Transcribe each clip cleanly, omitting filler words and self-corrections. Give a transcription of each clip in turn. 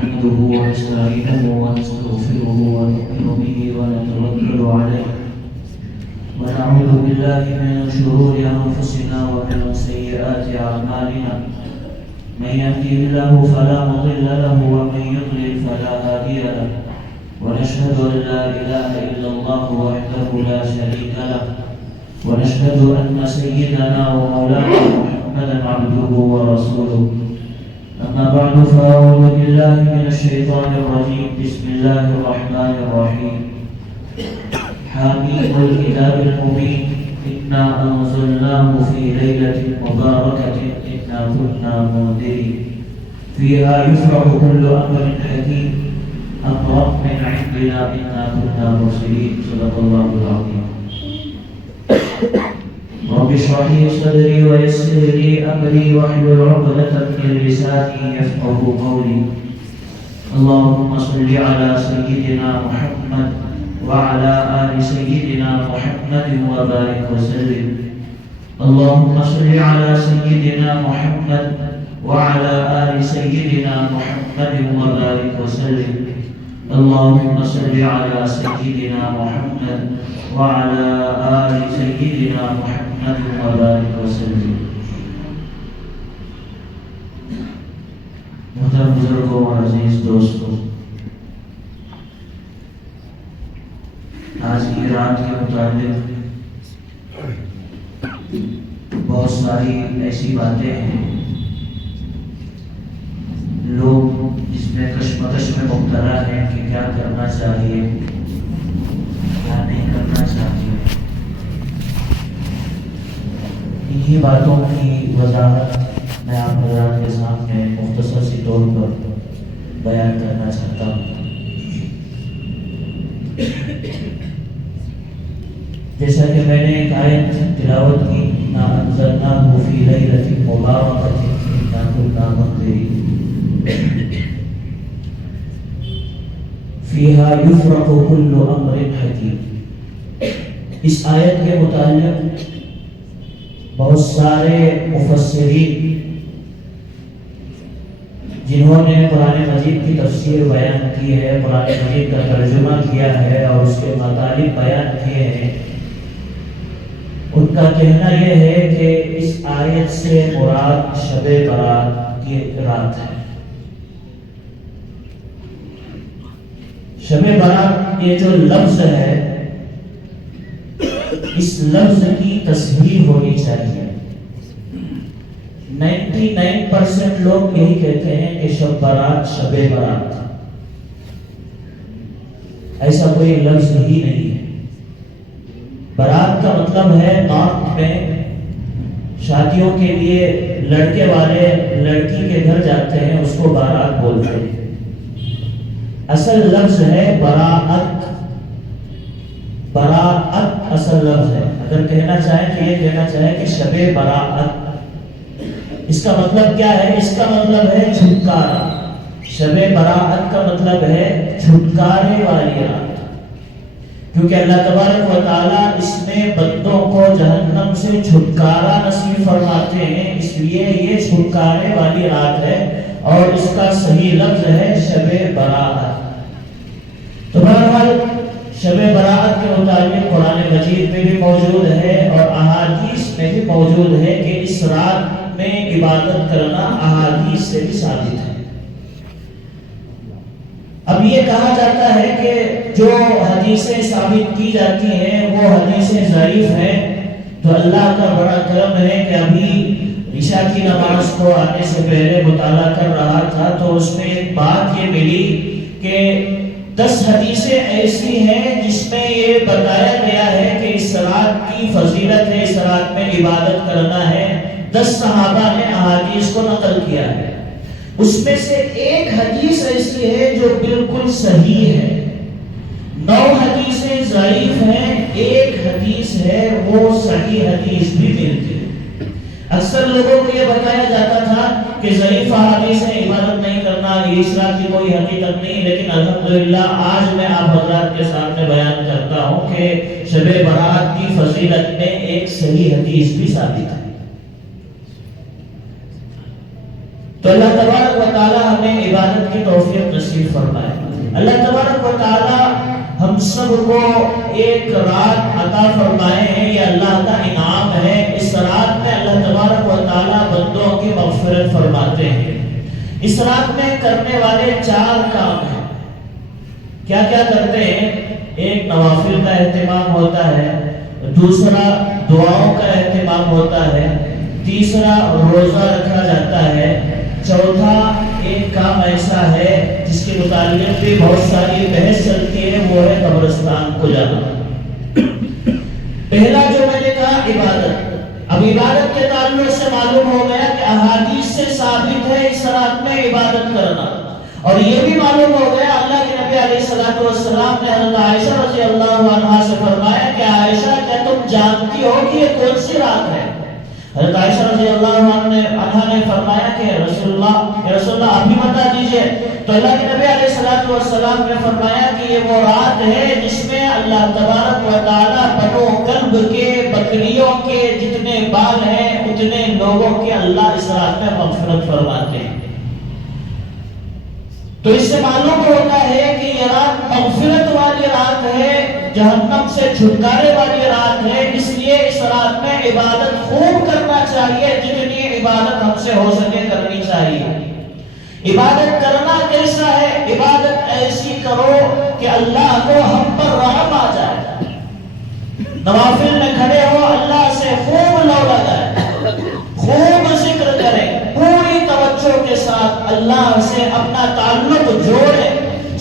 نحمده ونستعينه ونستغفره ونؤمن به ونتوكل عليه ونعوذ بالله من شرور أنفسنا ومن سيئات أعمالنا من يهده الله فلا مضل له ومن يضلل فلا هادي له ونشهد أن لا إله إلا الله وحده لا شريك له ونشهد أن سيدنا ومولانا محمدا عبده ورسوله أما بعد فأعوذ بالله من الشيطان الرجيم بسم الله الرحمن الرحيم حاميم الكتاب المبين إنا أنزلناه في ليلة مباركة إنا كنا منذرين فيها يفرح كل أمر حكيم أمرا من عندنا إنا كنا مرسلين صدق الله العظيم رب اشرح لي صدري ويسر لي أمري واحلل عقدة من لساني يفقهوا قولي اللهم صل على سيدنا محمد وعلى آل سيدنا محمد وبارك وسلم اللهم صل على سيدنا محمد وعلى آل سيدنا محمد وبارك وسلم اللهم صل على سيدنا محمد وعلى آل سيدنا محمد وبارك وسلم محترم بزرگوں اور عزیز دوستوں، آج کی رات کے متعلق بہت ساری ایسی باتیں ہیں، لوگ اس میں کشمکش میں مبتلا ہیں کہ کیا کرنا چاہیے کیا نہیں کرنا چاہیے۔ انہی باتوں کی وضاحت میں آپ حضرات کے سامنے مختصر سی طور پر بیان کرنا چاہتا ہوں۔ جیسا کہ میں نے ایک آیت تلاوت کی، اِنَّا أَنزَلْنَاهُ فِي لَيْلَةٍ مُبَارَكَةٍ إِنَّا كُنَّا مُنذِرِينَ فِيهَا يُفْرَقُ كُلُّ أَمْرٍ حَكِيمٍ۔ اس آیت کے متعلق بہت سارے مفسرین جنہوں نے قرآن مجید کی تفسیر بیان کی ہے، قرآن مجید کا ترجمہ کیا ہے اور اس کے مطالب بیان کیے ہیں، ان کا کہنا یہ ہے کہ اس آیت سے مراد شب برات کی رات ہے۔ شب برات یہ جو لفظ ہے، اس لفظ کی تصحیح ہونی چاہیے۔ 99% لوگ یہی کہتے ہیں کہ شب برات شب برات، ایسا کوئی لفظ ہی نہیں ہے۔ برات کا مطلب ہے نارتھ میں شادیوں کے لیے لڑکے والے لڑکی کے گھر جاتے ہیں، اس کو بارات بولتے ہیں۔ اصل لفظ ہے براءت، براءت اصل لفظ ہے۔ اگر کہنا چاہیں تو یہ کہنا چاہیں کہ شب براءت، اس کا مطلب کیا ہے؟ اس کا مطلب ہے چھٹکارا۔ شب براءت کا مطلب ہے چھٹکارے والی رات، کیونکہ اللہ تبارک و تعالیٰ اس میں بندوں کو جہنم سے چھٹکارا نصیب فرماتے ہیں، اس لیے یہ چھٹکارے والی رات ہے اور اس کا صحیح لفظ ہے شب براءت۔ تو بہرحال شب براءت کے متعلق قرآن مجید میں بھی موجود ہے اور احادیث میں بھی موجود ہے کہ اس رات میں عبادت کرنا احادیث سے بھی ثابت ہے۔ اب یہ کہا جاتا ہے کہ جو حدیثیں ثابت کی جاتی ہیں وہ حدیثیں ضعیف ہیں، تو اللہ کا بڑا کرم ہے کہ ابھی عشاء کی نماز کو آنے سے پہلے مطالعہ کر رہا تھا تو اس میں ایک بات یہ ملی کہ 10 حدیثیں ایسی ہیں جس میں یہ بتایا گیا ہے کہ اس رات کی فضیلت ہے، اس رات میں عبادت کرنا ہے۔ 10 صحابہ نے احادیث کو نقل کیا ہے، اس میں سے ایک حدیث ایسی ہے جو بالکل صحیح ہے، 9 حدیثیں ضعیف ہیں، ایک حدیث ہے وہ صحیح حدیث بھی ملتی ہے۔ اکثر لوگوں کو یہ بتایا جاتا تھا کہ ضعیف احادیث سے عبادت نہیں کرنا، یہ اس رات کی کوئی حقیقت نہیں، لیکن الحمدللہ آج میں آپ حضرات کے سامنے بیان کرتا ہوں کہ شب برات کی فضیلت میں ایک صحیح حدیث بھی ثابت ہے۔ تو اللہ تبارک و تعالی ہمیں عبادت کی توفیق سب کو ایک رات عطا فرمائے ہیں، یہ اللہ کا انعام ہے۔ اس رات میں اللہ تبارک و تعالیٰ بندوں کی مغفرت فرماتے ہیں۔ اس رات میں کرنے والے 4 کام ہیں۔ کیا کیا کرتے ہیں؟ ایک نوافل کا اہتمام ہوتا ہے، دوسرا دعاؤں کا اہتمام ہوتا ہے، تیسرا روزہ رکھا جاتا ہے، چوتھا ایک کام ایسا ہے جس کے متعلق بھی بہت ساری بحث چلتی ہے، وہ ہے قبرستان کو جانا۔ پہلا جو میں نے کہا عبادت۔ اب عبادت کے تعلق سے معلوم ہو گیا کہ احادیث سے ثابت ہے اس رات میں عبادت کرنا، اور یہ بھی معلوم ہو گیا اللہ کے نبی علیہ الصلوۃ والسلام نے حضرت عائشہ رضی اللہ عنہا سے فرمایا کہ عائشہ کیا تم جانتی ہو کہ یہ کون سی رات ہے؟ حضرت عائشہ رضی اللہ عنہا نے فرمایا کہ رسول اللہ آپ ہی بتا دیجئے۔ تو اللہ کے نبی علیہ الصلوۃ والسلام نے فرمایا کہ یہ وہ رات ہے جس میں اللہ تبارک و تعالیٰ بنو کلب کے بکریوں کے جتنے بال ہیں اتنے لوگوں کے اللہ اس رات میں مغفرت فرماتے ہیں۔ تو اس سے معلوم ہوتا ہے کہ یہ رات مغفرت والی رات ہے، جہنم سے چھٹکارے والی رات ہے، اس لیے اس رات میں عبادت خوب کرنا چاہیے، جتنی عبادت ہم سے ہو سکے کرنی چاہیے۔ عبادت کرنا کیسا ہے؟ عبادت ایسی کرو کہ اللہ کو ہم پر رحم آ جائے۔ نوافل میں کھڑے ہو، اللہ سے خوب لو لگائے، خوب ذکر کریں، پوری توجہ کے ساتھ اللہ سے اپنا تعلق جوڑے،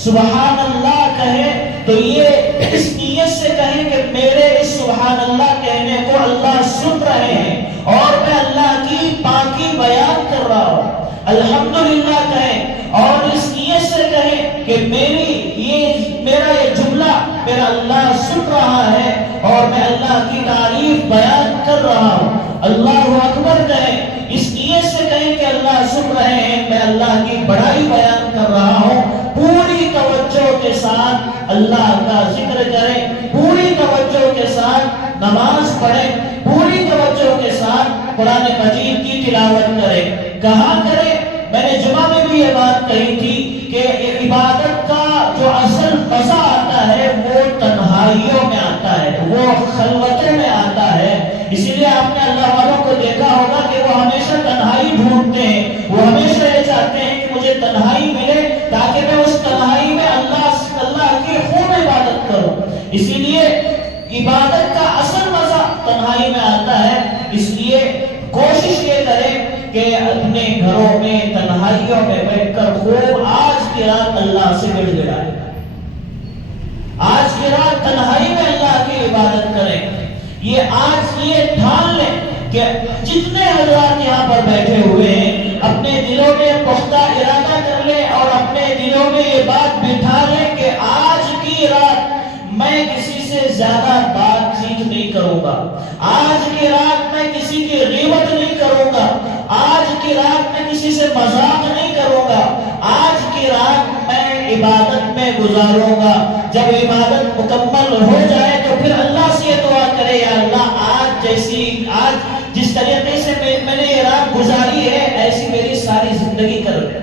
سبحان اللہ کہیں تو یہ اس نیت سے کہیں کہ میرے اس سبحان اللہ کہنے کو اللہ سن رہے ہیں اور میں اللہ کی پاکی بیان کر رہا ہوں۔ الحمدللہ کہیں اور اس نیت سے کہیں کہ میرا یہ جملہ میرا اللہ سن رہا ہے اور میں اللہ کی تعریف بیان کر رہا ہوں۔ اللہ اکبر کہیں، اس نیت سے کہیں کہ اللہ سن رہے ہیں، میں اللہ کی بڑائی بیان کر رہا ہوں۔ پوری توجہ کے ساتھ اللہ کا ذکر کریں، پوری توجہ کے ساتھ نماز پڑھیں، پوری توجہ کے ساتھ قرآن مجید کی تلاوت کریں۔ کہاں کریں؟ میں نے جمعہ میں بھی یہ بات کہی تھی کہ عبادت کا جو اصل مزہ آتا ہے وہ تنہائیوں میں آتا ہے، وہ خلوتوں میں آتا ہے۔ اسی لیے آپ نے اللہ والوں کو دیکھا ہوگا کہ وہ ہمیشہ تنہائی ڈھونڈتے ہیں، وہ ہمیشہ یہ چاہتے ہیں کہ مجھے تنہائی ملے تاکہ میں اس تنہائی میں اللہ کی خوب عبادت کروں۔ اسی لیے عبادت کا اصل مزہ تنہائی میں آتا ہے۔ اس لیے کوشش یہ کریں کہ اپنے گھروں میں تنہائیوں میں بیٹھ کر خوب آج کی رات اللہ سے گڑ گڑائیں، آج کی رات تنہائی میں اللہ کی عبادت کریں۔ یہ آج یہ ٹھان لیں کہ جتنے حضرات یہاں پر بیٹھے ہوئے ہیں اپنے دلوں میں پختہ ارادہ کر لیں اور اپنے دلوں میں یہ بات بٹھا لیں کہ آج کی رات میں کسی سے زیادہ بات چیت نہیں کروں گا، آج کی رات میں کسی کی غیبت نہیں کروں گا، آج کی رات میں کسی سے مذاق نہیں کروں گا، آج کی رات میں عبادت میں گزاروں گا۔ جب عبادت مکمل ہو جائے تو پھر اللہ سے یہ دعا کرے، یا اللہ آج جس طریقے سے میں نے یہ رات گزاری ہے ایسی میری ساری زندگی کر دے۔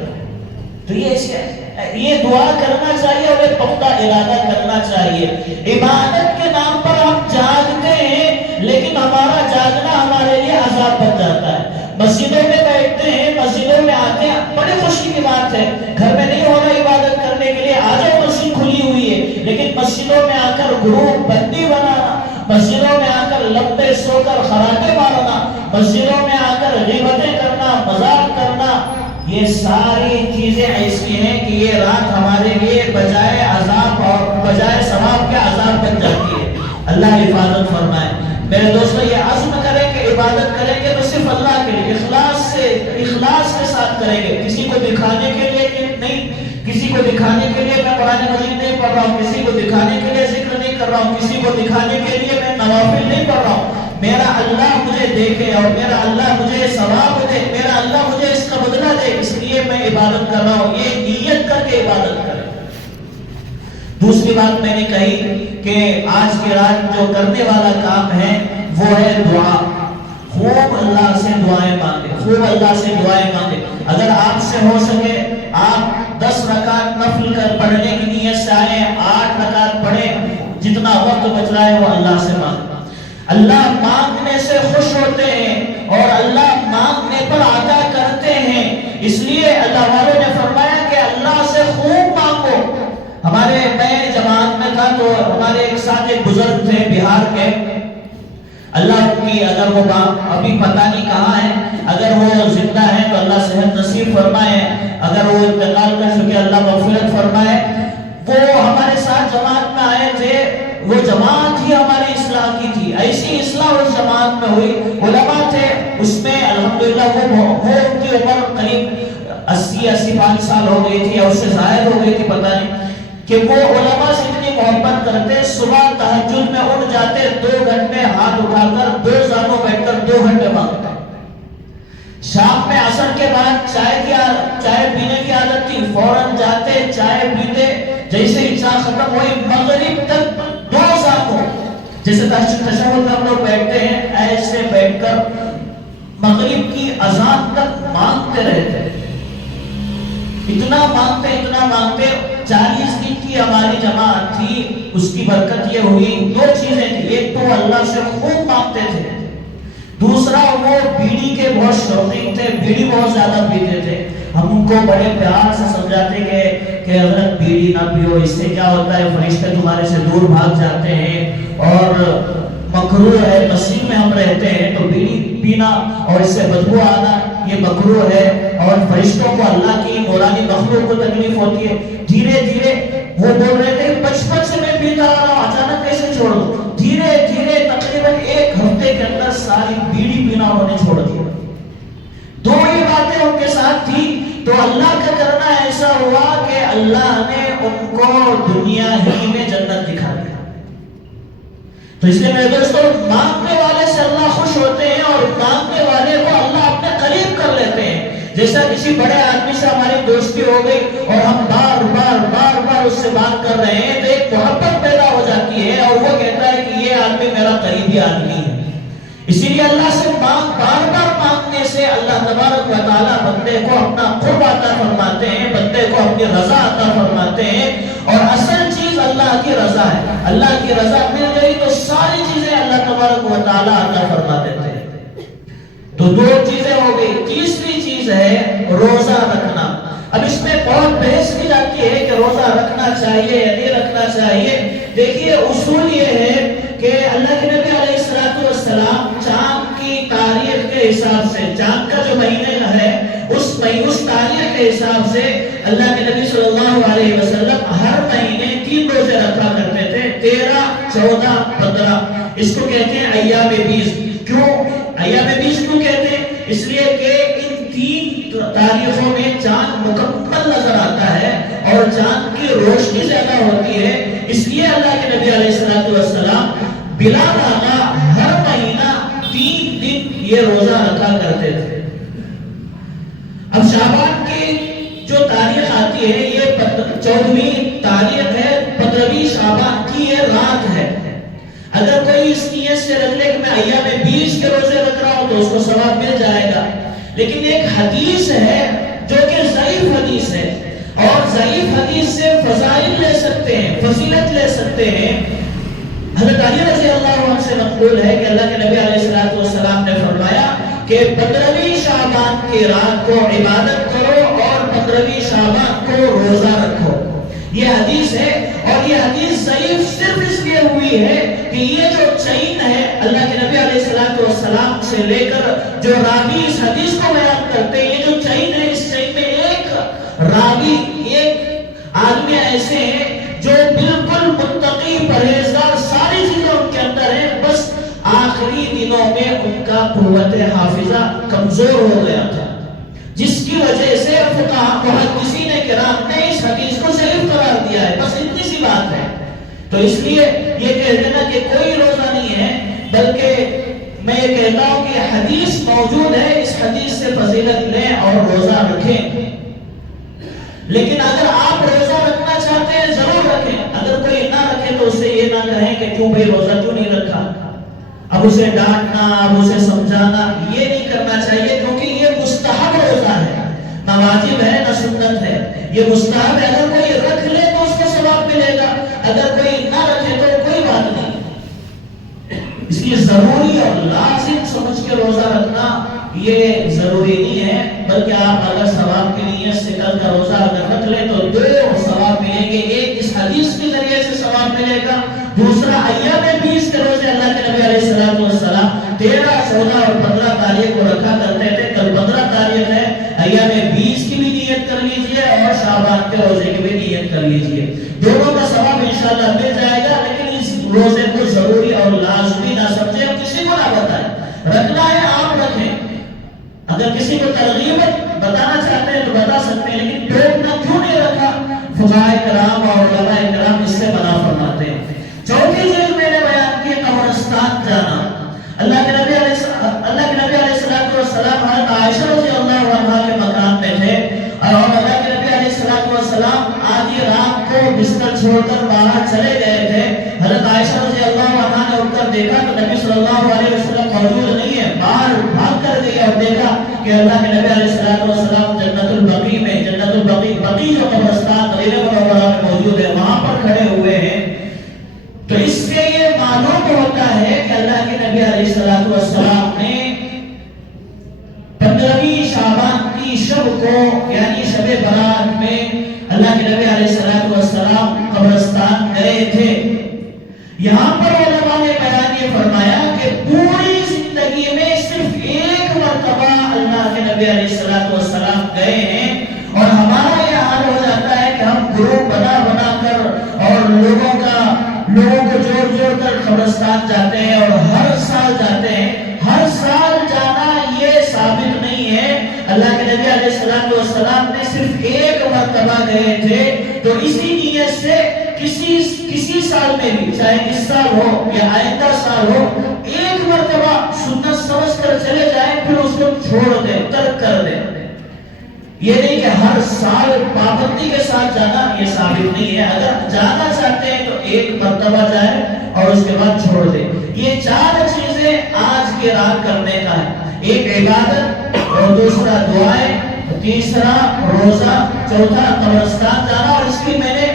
تو یہ دعا کرنا چاہیے اور یہ پختہ ارادہ کرنا چاہیے۔ عبادت کے نام پر ہم جاگتے ہیں لیکن ہمارا جاگنا ہمارے لیے عذاب بن جاتا ہے۔ مسجدوں میں بیٹھتے ہیں، مسجدوں میں آتے ہیں، بڑی خوشی کی بات ہے، گھر میں نہیں ہو رہا عبادت کرنے کے لیے، آ جاؤ مسجد کھلی ہوئی ہے، لیکن مسجدوں میں آ کر گروپ بندی بنانا، مسجدوں میں آ کر لمبے سو کر خراٹے مارنا، مسجدوں میں آ کر غیبتیں کرنا، مذاق کرنا، یہ ساری چیزیں ایسی ہیں کہ یہ رات ہمارے لیے بجائے عذاب اور بجائے ثواب کے عذاب بن جاتی ہے۔ اللہ حفاظت فرمائے۔ میرے دوستو یہ عزم کریں کہ عبادت کریں گے تو صرف اللہ کے لیے اخلاص کے ساتھ کریں گے، کسی کو دکھانے کے لیے نہیں، کسی کو دکھانے کے لیے میں قرآن مجید نہیں پڑھ رہا ہوں، کسی کو دکھانے کے لیے ذکر نہیں کر رہا ہوں، کسی کو دکھانے کے لیے میں نوافل نہیں پڑھ رہا ہوں۔ میرا اللہ مجھے دیکھے اور میرا اللہ مجھے ثواب دے، میرا اللہ مجھے اس کا بدلہ دے، اس لیے میں عبادت کر رہا ہوں، یہ نیت کر کے عبادت کریں۔ دوسری بات میں نے کہی کہ آج کی رات جو کرنے والا کام ہے وہ ہے دعا۔ خوب اللہ سے دعائیں مانگے، خوب اللہ سے دعائیں مانگے۔ اگر آپ سے ہو سکے آپ 10 رکعت نفل کر پڑھنے کی نیت سے آئیں، 8 رکعت پڑھیں، وقت بچ رہا ہے وہ اللہ سے مانگنا۔ اللہ مانگنے سے خوش ہوتے ہیں اور اللہ مانگنے پر عطا کرتے ہیں، اس لیے اللہ والوں نے فرمایا کہ اللہ سے خوب مانگو۔ ہمارے میں جماعت میں تھا تو ہمارے ایک ساتھ ایک بزرگ تھے بہار کے، اللہ کی اگر وہ ابھی پتہ نہیں کہاں ہے، اگر وہ زندہ ہے تو اللہ صحت نصیب فرمائے، اگر وہ انتقال کر چکے اللہ مغفرت فرمائے۔ وہ ہمارے ساتھ جماعت میں آئے تھے، وہ جماعت ہی ہماری اصلاح کی تھی، ایسی اصلاح اس جماعت میں ہوئی، علماء تھے اس میں الحمدللہ، وہ ان کی عمر قریب 80-85 سال ہو گئی تھی یا اس سے زائد ہو گئی تھی پتہ نہیں، کہ وہ علماء سے اتنی محبت کرتے، صبح تہجد میں اٹھ جاتے، 2 گھنٹے ہاتھ اٹھا کر 2 زانوں بیٹھ کر 2 گھنٹے مانگتے، شام میں عصر کے بعد چائے پینے کی عادت تھی، فوراً جاتے چائے پیتے، جیسے عشاء ختم ہوئی مغرب تک 2 زانوں، جیسے تشہد میں ہم لوگ بیٹھتے ہیں ایسے بیٹھ کر مغرب کی اذان تک مانگتے رہتے، اتنا مانگتے 40 دن کی ہماری جماعت تھی، اس کی برکت یہ ہوئی 2 چیزیں تھی، ایک تو اللہ سے خوب مانگتے تھے، دوسرا وہ بیڑی کے بہت شوقین تھے، بیڑی بہت زیادہ پیتے تھے، ہم ان کو بڑے پیار سے سمجھاتے کہ حضرت بیڑی نہ پیو، اس سے کیا ہوتا ہے فرشتے تمہارے سے دور بھاگ جاتے ہیں اور مکروہ ہے، مسجد میں ہم رہتے ہیں تو بیڑی پینا اور اس سے بدبو آنا یہ مکروہ ہے، اور فرشتوں کو اللہ کی نورانی مخلوق کو تکلیف ہوتی ہے۔ دھیرے دھیرے وہ بول رہے تھے 55 سے میں پیتا آ رہا ہوں، اچانک کیسے چھوڑ دوں؟ دھیرے دھیرے تقریباً 1 ہفتے کے اندر ساری بیڑی پینا انہوں نے چھوڑ دیا۔ 2 ہی باتیں ان کے ساتھ تھی، تو اللہ کا کرنا ایسا ہوا کہ اللہ نے ان کو دنیا ہی میں جنت دکھا دیا۔ تو اس لیے میرے دوستوں، مانگنے والے سے اللہ خوش ہوتے ہیں اور مانگنے والے کو اللہ اپنے قریب کر لیتے ہیں۔ جیسا کسی بڑے آدمی سے ہماری دوستی ہو گئی اور ہم بار بار اس سے بات کر رہے ہیں تو ایک محبت پیدا ہو جاتی ہے اور وہ کہتا ہے کہ یہ آدمی میرا قریبی آدمی ہے۔ اسی لیے اللہ سے بار بار مانگنے سے اللہ تبارک و تعالیٰ بندے کو اپنا قرب عطا فرماتے ہیں، بندے کو اپنی رضا عطا فرماتے ہیں، اور اصل چیز اللہ کی رضا ہے۔ اللہ کی رضا مل گئی تو ساری چیزیں اللہ تبارک و تعالیٰ عطا فرما دیتے ہیں۔ تو 2 چیزیں ہو گئی، تیسری چیز ہے روزہ رکھنا۔ اب اس میں بہت بحث کی جاتی ہے کہ روزہ رکھنا چاہیے یا نہیں رکھنا چاہیے۔ دیکھیے اصول یہ ہے کہ اللہ کے نبی علیہ السلام چاند کی تاریخ کے حساب سے، چاند کا جو مہینہ ہے اس تاریخ کے حساب سے اللہ کے نبی صلی اللہ علیہ وسلم ہر مہینے 3 روزے رکھا کرتے تھے، 13، 14، 15۔ اس کو کہتے ہیں ایام 20۔ کیوں ایام 20 کیوں کہتے ہیں؟ اس لیے کہ ان 3 تاریخوں میں چاند مکمل نظر آتا ہے اور چاند کی روشنی زیادہ ہوتی ہے، اس لیے اللہ کے نبی علیہ السلام بلا ناغہ ہر مہینہ 3 دن یہ روزہ رکھا کرتے تھے۔ اب شعبان کی جو تاریخ آتی ہے یہ 14ویں تاریخ ہے، 15ویں شعبان کی یہ رات ہے۔ اگر کوئی اس نیت سے رکھ لے کہ میں ایام 20 کے روزے رکھ رہا ہوں تو اس کو ثواب مل جائے گا، لیکن ایک حدیث ہے جو کہ ضعیف حدیث ہے، اور ضعیف حدیث سے فضائل لے سکتے ہیں، فضیلت لے سکتے ہیں۔ حضرت علی رضی اللہ عنہ سے مقبول ہے کہ اللہ کے نبی علیہ السلام نے فرمایا کہ 15ویں شعبان کی رات کو عبادت کرو اور 15ویں شعبان کو روزہ رکھو۔ یہ حدیث ہے، اور یہ حدیث ضعیف صرف اس لیے ہوئی ہے کہ یہ جو چین ہے اللہ کے نبی علیہ السلام سے لے کر جو راوی اس حدیث کو بیان کرتے ہیں، یہ جو چین ہے اس چین میں ایک راوی، ایک آدمی ایسے ہیں جو بالکل متقی پرہیزگار، ساری چیزیں ان کے اندر ہیں، بس آخری دنوں میں ان کا قوت حافظہ کمزور ہو گیا تھا، جس کی وجہ سے فقہاء محدثین کرام نے اس حدیث کو ضعیف قرار دیا ہے، بس اتنی سی بات ہے۔ تو اس لیے یہ کہہ دینا کہ کوئی روزہ نہیں ہے، بلکہ میں یہ کہتا ہوں کہ حدیث موجود ہے، اس حدیث سے فضیلت لیں اور روزہ رکھیں۔ لیکن اگر آپ روزہ رکھنا چاہتے ہیں ضرور رکھیں، اگر کوئی نہ رکھے تو اسے یہ نہ کہیں کہ کیوں بھائی روزہ کیوں نہیں رکھا، اب اسے ڈانٹنا، اب اسے سمجھانا یہ نہیں کرنا چاہیے، کیونکہ یہ مستحب روزہ ہے، نہ واجب ہے نہ سنت ہے، یہ مستحب ہے۔ اگر کوئی رکھ لے تو اس کو ثواب ملے گا، اگر کوئی نہ رکھے تو کوئی بات نہیں۔ لیے ضروری اور لازم سمجھ کے روزہ رکھنا یہ ضروری نہیں ہے، بلکہ آپ اگر ثواب کی نیت سے کل کا روزہ اگر رکھ لیں تو 2 ثواب ملیں گے۔ ایک اس حدیث کے ذریعے سے ثواب ملے گا، دوسرا ایام 20 کے روزے اللہ کے نبی علیہ السلام 13، 14 اور 15 تاریخ کو رکھا کرتے تھے۔ کل 15 تاریخ ہے، ایام 20 کی بھی نیت کر لیجئے اور شعبان کے روزے کی بھی نیت کر لیجئے، دونوں کا ثواب انشاءاللہ مل جائے گا۔ لیکن اس روزے کو ضروری اور لازمی نہ سمجھیں اور کسی کو نہ بتائیں، رکھنا ہے آپ رکھیں، اگر کسی کو ترغیب بتانا چاہتے ہیں تو بتا سکتے ہیں، لیکن ٹوکنا کیوں نہیں رکھا؟ فقہائے کرام اور علماء کرام اس سے منع فرماتے ہیں۔ چوتھی چیز میں نے بیان کی قبرستان جانا۔ اللہ کے نبی علیہ السلام حضرت عائشہ رضی اللہ عنہا کے مکان میں تھے اور اللہ کے نبی علیہ السلام آدھی رات کو بستر چھوڑ کر باہر چلے گئے تھے۔ حضرت عائشہ رضی اللہ عنہا نے اٹھ کر دیکھا تو نبی صلی اللہ علیہ وسلم موجود نہیں ہے، باہر بھاگ کر گئے اور دیکھا کہ اللہ کے نبی علیہ السلام جنت البقیع میں، بقیع جو قبرستان مدینہ منورہ میں موجود ہے، وہاں پر کھڑے ہوئے ہیں۔ تو اس سے یہ معلوم ہوتا ہے کہ اللہ کے نبی علیہ السلام نے 15ویں شعبان کی شب کو یعنی شب برات میں اللہ کے نبی علیہ السلام قبرستان گئے تھے۔ یہاں پر علماء نے بیان یہ فرمایا کہ پوری زندگی میں صرف ایک مرتبہ اللہ کے نبی علیہ السلام گئے ہیں، اور ہمارا یہ حال ہو جاتا ہے کہ ہم گروپ بنا کر اور لوگوں کو جوڑ کر قبرستان جاتے ہیں اور ہر سال جاتے ہیں۔ ہر سال جانا یہ ثابت نہیں ہے، اللہ کے نبی علیہ السلام نے صرف ایک مرتبہ گئے تھے۔ تو اسی نیت سے کسی سال میں بھی، چاہے اس سال ہو یا آئندہ سال ہو، ایک مرتبہ سنت سمجھ کر چلے جائیں، پھر اس کو چھوڑ دیں، ترک کر دیں۔ یہ نہیں کہ ہر سال پابندی کے ساتھ جانا، یہ ثابت نہیں ہے۔ اگر جانا چاہتے ہیں تو ایک مرتبہ جائیں اور اس کے بعد چھوڑ دیں۔ یہ 4 چیزیں آج کے رات کرنے کا ہے، ایک عبادت اور دوسرا دعائیں، تیسرا روزہ، چوتھا قبرستان جانا۔ اور اس کی میں نے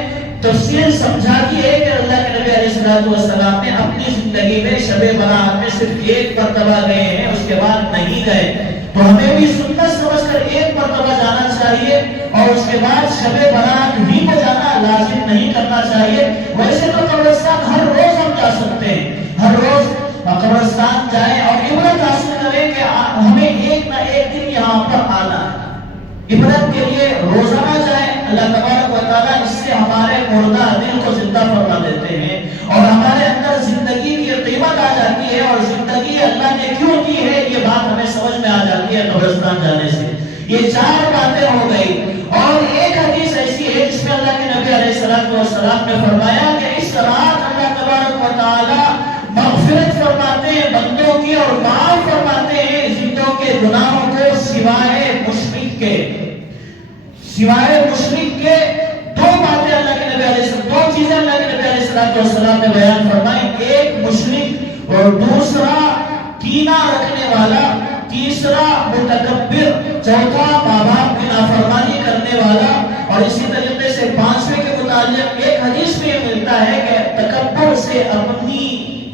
تفصیل سمجھا دی ہے کہ اللہ کے نبی علیہ السلام نے اپنی زندگی میں شب برات میں صرف ایک مرتبہ گئے ہیں، اس کے بعد نہیں گئے۔ تو ہمیں بھی سنت سمجھ کر ایک مرتبہ جانا چاہیے اور اس کے بعد شب برات ہی کو جانا لازم نہیں کرنا چاہیے۔ ویسے تو قبرستان ہر روز ہم جا سکتے ہیں، ہر روز قبرستان جائیں اور عبرت حاصل کریں کہ ہمیں ایک نہ ایک دن یہاں پر آنا ہے۔ عبرت کے لیے روزانہ جائیں، اللہ تبارک و تعالیٰ اس سے ہمارے مردہ دل کو زندہ فرما دیتے ہیں اور ہمارے اندر زندگی کی قیمت آ جاتی ہے، اور زندگی اللہ نے کیوں دی ہے یہ بات ہمیں سمجھ میں آ جاتی ہے قبرستان جانے سے۔ یہ 4 باتیں ہو گئی، اور ایک حدیث ایسی ہے جس میں اللہ کے نبی علیہ السلام نے فرمایا کہ اس رات اللہ تبارک و تعالیٰ مغفرت فرماتے ہیں بندوں کی اور معاف فرماتے ہیں زندوں کے گناہوں کو، سوائے مشرک کے۔ 2 باتیں اللہ کے نبی علیہ السلام، 2 چیزیں اللہ کے نبی علیہ السلام نے بیان فرمائی، ایک مشرک اور دوسرا کینہ رکھنے والا، تیسرا متکبر، چوتھا ماں باپ کی نافرمانی کرنے والا۔ اور اسی طریقے سے 5ویں کے متعلق ایک حدیث میں یہ ملتا ہے کہ تکبر سے اپنی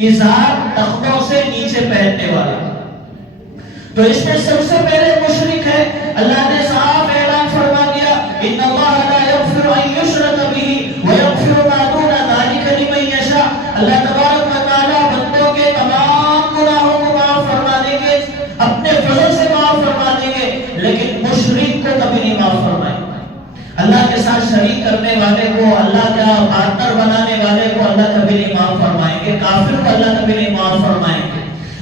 ازار ٹخنوں سے نیچے پہننے والا۔ تو اس میں سب سے پہلے مشرک ہے، اللہ نے صاف اعلان فرما دیا ان اللہ لا یغفر ان یشرک بہ ویغفر ما دون ذلک لمن یشاء۔ اللہ تبارک و تعالی بندوں کے تمام گناہوں کو معاف فرما دیں گے، اپنے فضل سے معاف فرما دیں گے، لیکن مشرک کو کبھی نہیں معاف فرمائیں گے۔ اللہ کے ساتھ شریک کرنے والے کو، اللہ کا پارٹنر بنانے والے کو اللہ کبھی نہیں معاف فرمائیں گے، کافر کو اللہ کبھی نہیں معاف فرمائیں گے۔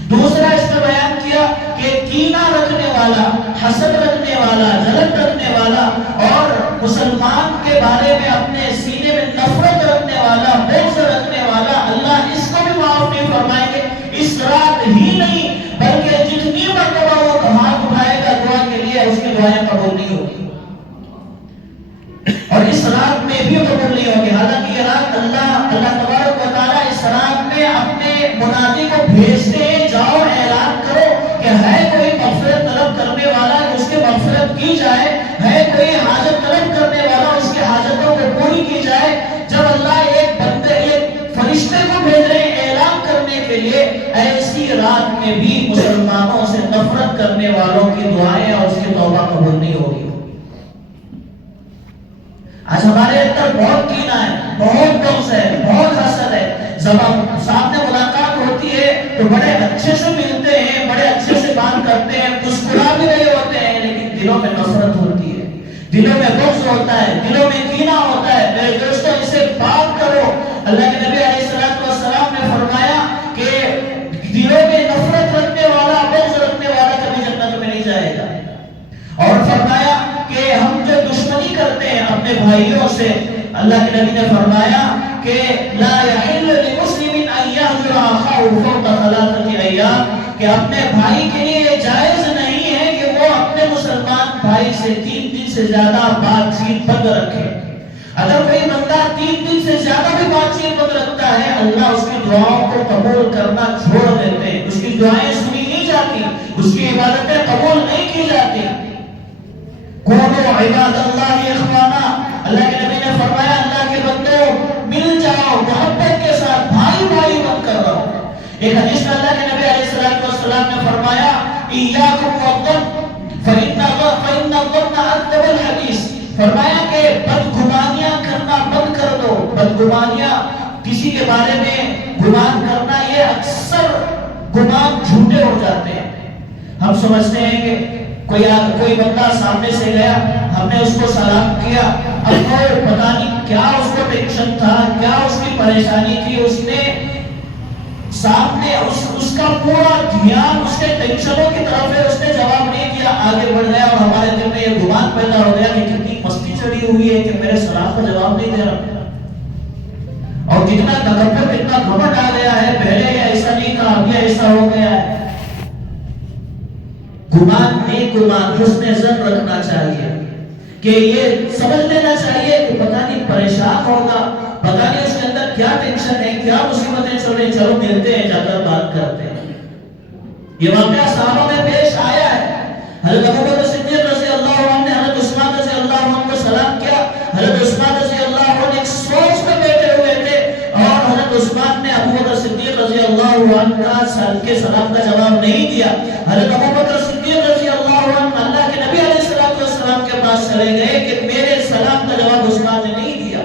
دوسرا اس میں بیان کیا کہ کینہ رکھنے والا، حسد رکھنے والا، جلن رکھنے والا اور مسلمان کے بارے میں اپنے سینے میں نفرت رکھنے والا، بغض رکھنے والا، اللہ اس کو بھی معاف نہیں فرمائیں گے۔ اس رات ہی نہیں بلکہ جتنی مرتبہ وہ ہاتھ اٹھائے گا دعا کے لیے، اس کی دعائیں قبول نہیں ہوگی، اور اس رات میں بھی قبول نہیں ہوگی۔ حالانکہ یہ رات اللہ تبارک و تعالیٰ اس رات میں اپنے منادی کو بھیجتے ہیں، جاؤ اعلان کرو کہ ہے کوئی مغفرت طلب کرنے والا کہ اس کے مغفرت کی جائے، ہے کوئی حاجت طلب کرنے والا اس کے حاجتوں کو پوری کی جائے۔ جب اللہ ایک فرشتے کو بھیج رہے ہیں اعلان کرنے کے لیے، اے کرنے والوں کی دعائیں اور اس کی توبہ قبول نہیں ہوگی۔ آج ہمارے اندر بہت کینہ ہے، بہت بغض ہے، بہت حسد ہے، جب سامنے ملاقات ہوتی ہے تو بڑے اچھے سے ملتے ہیں، بڑے اچھے سے بات کرتے ہیں، مسکرا بھی رہے ہوتے ہیں، لیکن دلوں میں نفرت ہوتی ہے، دلوں میں بغض ہوتا ہے، دلوں میں کینہ ہوتا ہے۔ میرے دوستوں، اسے بات کرو۔ اللہ کے نبی علیہ السلام نے فرمایا کہ دلوں میں نفرت رکھنے والا، بغض رکھنے والا کبھی جنت میں نہیں جائے گا۔ اور فرمایا کہ ہم جو دشمنی کرتے ہیں اپنے بھائیوں سے، اللہ کے نبی نے فرمایا کہ لا یحل لمسلم ان یهجر اخاه فوق 3 ایام، کہ اپنے بھائی کے لیے جائز نہیں ہے کہ وہ اپنے مسلمان بھائی سے 3 دن سے زیادہ بات چیت بند رکھے۔ اگر کوئی بندہ 3 دن سے زیادہ بھی بات چیت بند رکھتا ہے، اللہ اس کی دعاؤں کو قبول کرنا چھوڑ دیتے ہیں، اس کی دعائیں سنی نہیں جاتی، اس کی عبادتیں قبول نہیں کی جاتی۔ کونوا عباد اللہ اخوانا، اللہ کے نبی نے فرمایا اللہ کے بندوں مل جاؤ، محبت کے ساتھ بھائی بھائی بن کر رہو۔ ایک حدیث میں اللہ کے نبی علیہ السلام نے فرمایا ایاکم والظن فإن الظن اکذب الحدیث، فرمایا کہ بدگمانیاں کرنا بند کر دو۔ بدگمانیاں، کسی کے بارے میں گمان کرنا، یہ اکثر گمان جھوٹے ہو جاتے ہیں۔ ہم سمجھتے ہیں کہ کوئی بندہ سامنے سے گیا، ہم نے اس کو سلام کیا، اب وہ پتہ نہیں کیا اس کو ٹینشن تھا، کیا اس کی پریشانی تھی، اس نے سامنے اس کا پورا دھیان اس کے ٹینشنوں کی طرف ہے، اس نے جواب نہیں دیا، آگے بڑھ گیا اور ہمارے دل میں یہ گمان پیدا ہو گیا کہ کتنی مستی چڑھی ہوئی ہے کہ میرے سلام کا جواب نہیں دے رہا، اور کتنا تکبر، کتنا گھمنڈ آ گیا ہے، پہلے یہ ایسا نہیں تھا، اب یہ ایسا ہو گیا ہے۔ گمان نہیں، گمان حسن ظن رکھنا چاہیے کہ یہ سمجھ لینا چاہیے کہ پتہ نہیں پریشان ہوگا، پتہ نہیں اس کے اندر کیا ٹینشن ہے، کیا مصیبتیں چلیں، چلو ملتے ہیں، جا کر بات کرتے ہیں۔ یہ واقعہ صحابہ میں پیش آیا ہے۔ حضرت ابوبکر صدیق رضی اللہ عنہ نے حضرت عثمان رضی اللہ عنہ کو سلام کیا۔ حضرت عثمان رضی اللہ عنہ ایک سوچ میں بیٹھے ہوئے تھے اور حضرت عثمان نے ابوبکر صدیق رضی اللہ عنہ کے سلام کا جواب نہیں دیا۔ حضرت ابوبکر صدیق رضی اللہ عنہ اللہ کے نبی علیہ السلام کے پاس چلے گئے کہ میرے سلام کا جواب عثمان نے نہیں دیا۔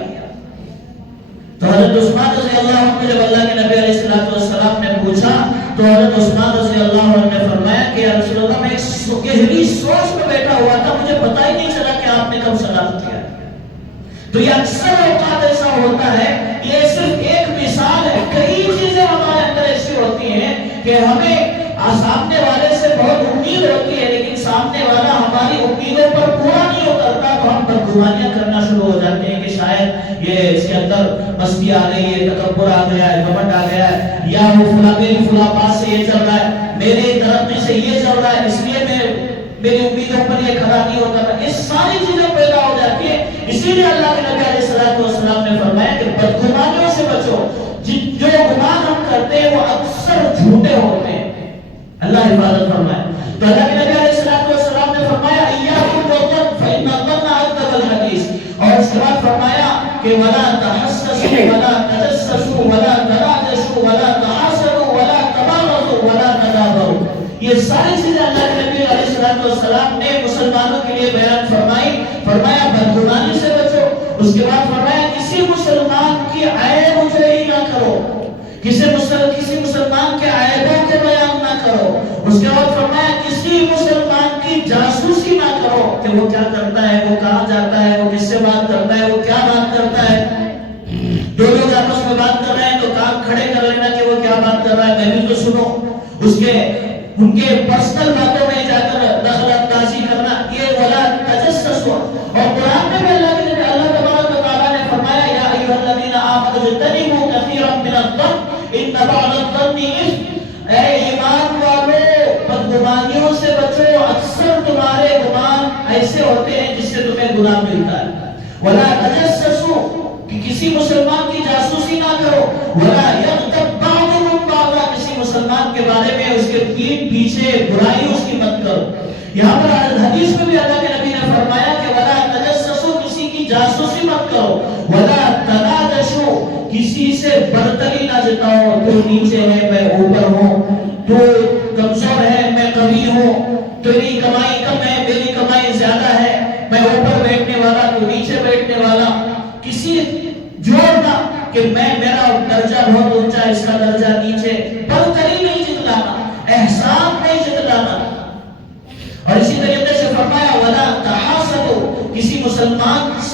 تو حضرت عثمان رضی اللہ عنہ جب اللہ کے نبی علیہ السلام نے پوچھا تو حضرت عثمان رضی اللہ عنہ نے فرمایا کہ یا رسول اللہ، میں ایک گہری سوچ میں بیٹھا ہوا تھا، مجھے پتہ ہی نہیں چلا کہ آپ نے کب سلام کیا۔ تو یہ اکثر اوقات ایسا ہوتا ہے، یہ صرف ایک مثال ہے، کئی چیزیں ہمارے اندر ایسی ہوتی ہیں کہ ہمیں سامنے والے سے بہت امید ہوتی ہے، لیکن سامنے والا ہماری امیدوں پر پورا نہیں اترتا، تو ہم بدگمانیاں کرنا شروع ہو جاتے ہیں کہ شاید یہ اس کے اندر مستی آ گئی ہے، تکبر آ گیا ہے، گھمنڈ آ گیا ہے، یا وہ فلاں بات سے یہ چل رہا ہے، میرے طرف سے یہ چل رہا ہے، اس لیے میری امیدوں پر یہ کھڑا نہیں ہوتا۔ یہ ساری چیزیں پیدا ہو جاتی ہیں۔ اسی لیے اللہ کے نبی علیہ السلام نے فرمایا کہ بدگمانیوں سے بچو، جو گمان ہم کرتے ہیں وہ اکثر جھوٹے ہوتے ہیں۔ اللہ حفاظت فرمائے۔ تو اللہ کے نبی علیہ السلام نے فرمایا ایاکم والظن فإن الظن اکذب الحدیث، اور اس کے بعد فرمایا کہ ولا تحسسوا ولا تجسسوا ولا تناجشوا ولا تحاسدوا ولا تباغضوا ولا تدابروا۔ یہ ساری چیزیں اللہ کے نبی علیہ السلام نے مسلمانوں کے لیے بیان فرمائی۔ فرمایا بدگمانی سے بچو، اس کے بعد فرمایا کسی مسلمان کی عیب اجرائی نہ کرو، کسی مسلمان کے عیبوں کے بیان نہ کرو۔ اس کے بعد فرمایا کسی مسلمان کی جاسوسی نہ کرو کہ وہ کیا کرتا ہے، وہ کہاں جاتا ہے، وہ کس سے بات کرتا ہے، وہ کیا بات کرتا ہے۔ دو لوگ آپس میں بات کر رہے ہیں تو کان کھڑے کر لینا کہ وہ کیا بات کر رہا ہے، میں بھی تو سنو۔ ان کے پرسنل باتوں میں جا کر دخل اندازی کرنا، یہ ولا تجسسوا۔ اور قرآن میں بھی اللہ تبارک و تعالیٰ نے فرمایا یا ایھا الذین آمنوا اجتنبوا کثیرا من الظن ان بعض الظن اثم۔ اے ایمان والو، بدگمانیوں سے بچو، اکثر تمہارے گمان ایسے ہوتے ہیں جس سے تمہیں گناہ ملتا ہے۔ ولا تجسسوا، کہ کسی مسلمان کی جاسوسی نہ کرو۔ ولا یغتب بعضکم بعضا، کسی مسلمان کے بارے میں اس کے پیٹھ پیچھے برائی اس کی مت کرو۔ یہاں پر حدیث میں بھی اللہ کے نبی نے فرمایا کہ ولا تجسسوا، کسی کی جاسوسی مت کرو۔ ولا تناجشوا، کسی سے برتری نہ جتاؤ، تو نیچے ہے میں اوپر ہوں، تو کمزور ہے میں قوی ہوں،